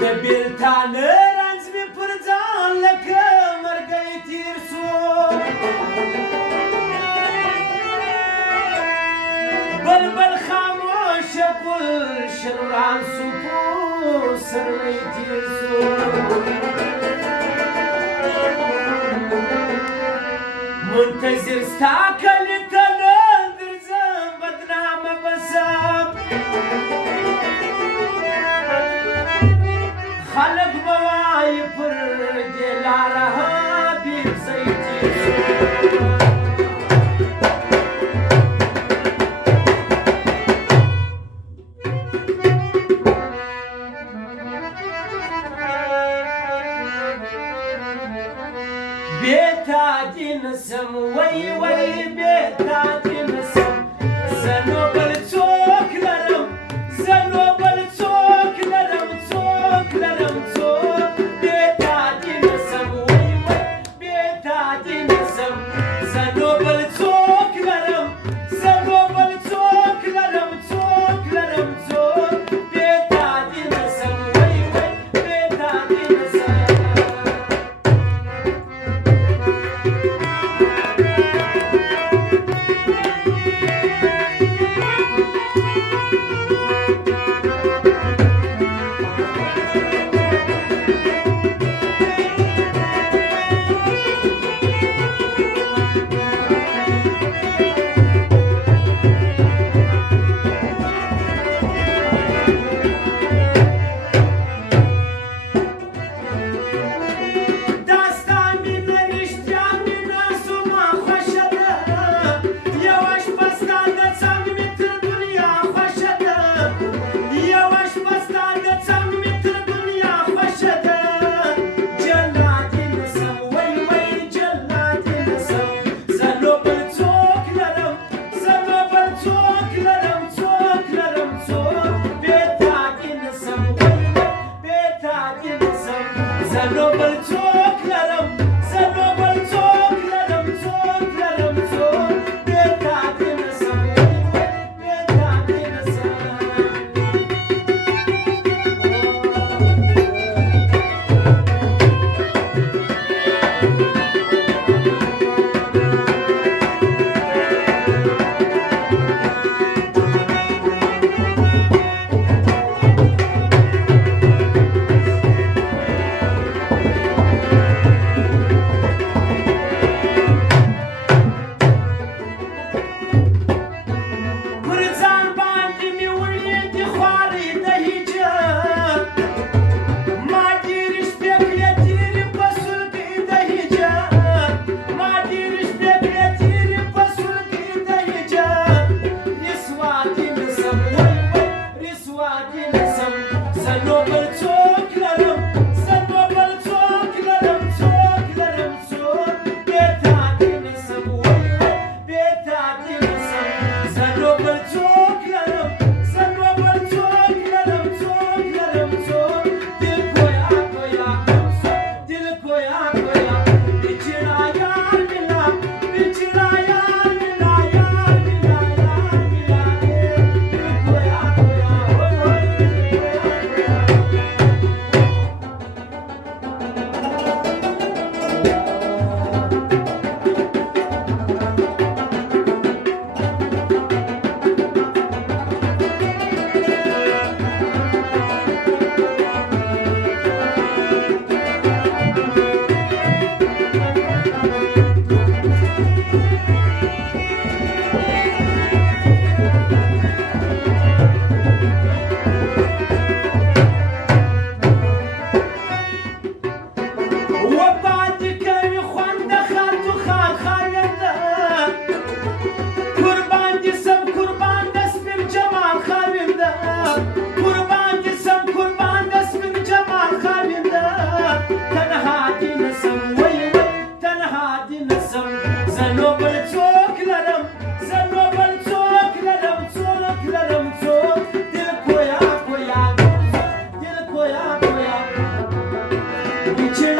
د بیلتان رنځ مې پر ځان لکه مرګی تیر سو بلبل خاموشه ګلشن وران سو په سرمۍ تیر سو منتظر ستا کلي ته نه درځم بدنامه به سم خلق به وایي پر دې لاره حبیب صیب تېر شو بې تا دې نسم وی بې تا دې نسم زه نو بل څوک لرم زه نو بل څوک لرم څوک لرم څوک بې تا دې نسم وی بې تا دې نسم زه نو بل څوک لرم زه نو بل څوک لرم څوک لرم څوک بې تا دې نسم وی بې تا دې نسم It's